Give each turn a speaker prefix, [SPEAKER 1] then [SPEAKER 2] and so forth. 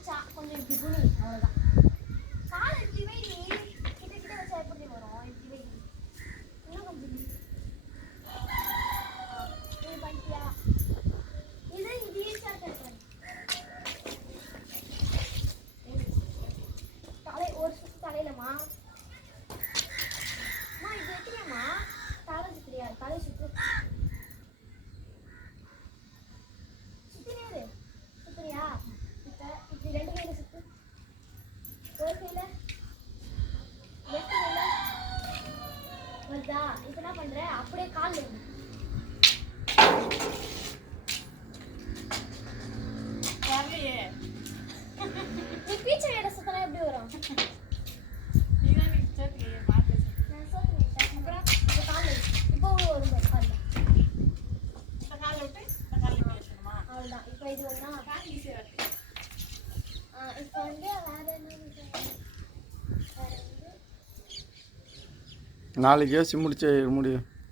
[SPEAKER 1] வச்சா கொஞ்சம் இப்படி குனி அவ்வளோதான் கால் இப்படி வை நீ கிட்ட கிட்ட வச்சா எப்படி வரும்? இப்படி வை இன்னும் கொஞ்சம் இது பண்ணிட்டியா? இது இது ஈஸியாக இருக்கிறது தலை ஒரு சுத்து தலையிலமா அம்மா இது வைக்கிறியாம்மா தலை சுத்துறியா தலை சுத்து சுத்தினே இரு சுத்துறியா இப்ப இப்படி ரெண்டு கையில சுத்து ஒரு கையில லெஃப்ட் கையில வருதா இப்ப என்ன பண்ற அப்படியே கால் இரு.
[SPEAKER 2] வரலையே
[SPEAKER 1] நீ பீச்சை வேட சுத்தினா எப்படி வரும்
[SPEAKER 2] நீதான் நீ சேர்த்து பார்த்து
[SPEAKER 1] நான் சோத்து விட்டேன் அப்புறம் இப்ப கால் இரு. இப்போ வரும் பாரு கால்ல
[SPEAKER 2] இந்த காலை விட்டு இந்த காலை இப்படி வச்சுக்கணுமா
[SPEAKER 1] அவ்வளவுதான் இப்போ இது ஒண்ணா
[SPEAKER 2] கால் ஈஸியாக இருக்கு
[SPEAKER 1] ஆ, இப்போ வந்து வேற என்ன இருக்கு? வேற வந்து
[SPEAKER 3] நாளைக்கு யோசிச்சு முடிச்சு முடியும்